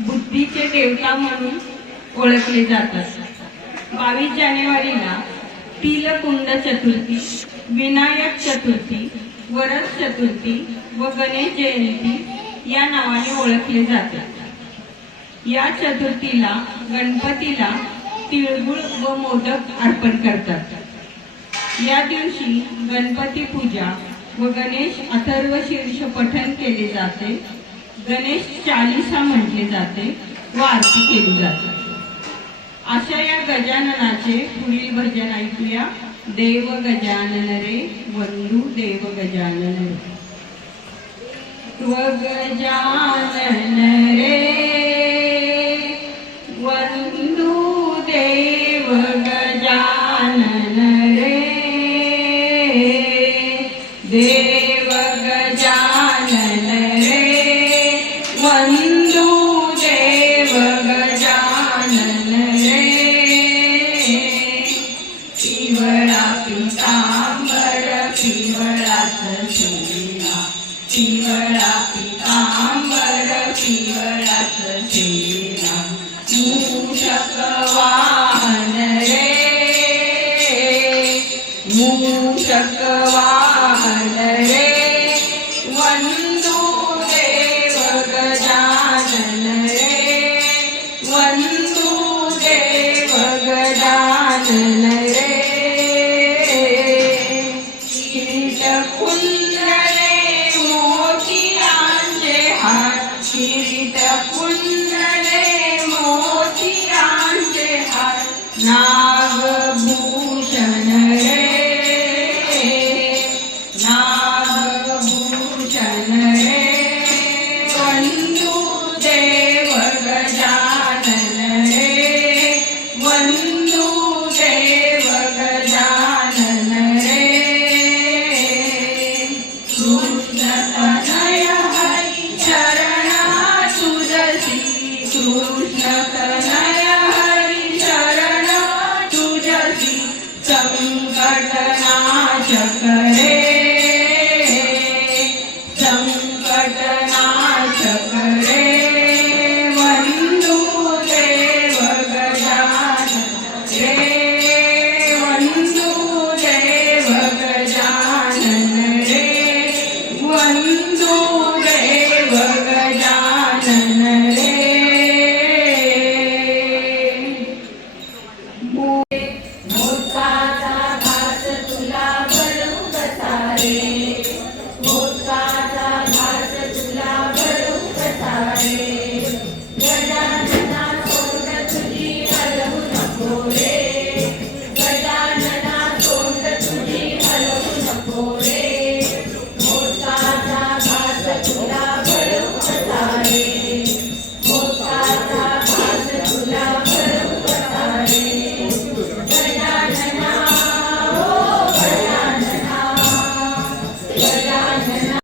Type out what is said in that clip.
बुद्धीचे देवता म्हणून ओळखले जातात। 22 जानेवारीला तिलकुंड चतुर्थी, विनायक चतुर्थी, वरद चतुर्थी व गणेश जयंती या नावाने ओळखले जातात। या चतुर्थीला गणपतीला तिळगुळ व मोदक अर्पण करतात। या दिवशी गणपती पूजा व गणेश अथर्व शीर्ष पठण केले जाते, गणेश चालीसा म्हटले जाते व आरती केली जाते। अशा या गजाननाचे पुढील भजन ऐकूया। देव गजानन रे वंदू देव गजानन रे, गजानन रे वंदू देव गजानन रे, देव गजानन रे वंदू देव गजानन रे, पिवळा पीतांबर पिवळाच चेहरा, पिवळा पीतांबर पिवळाच चेहरा, मूषक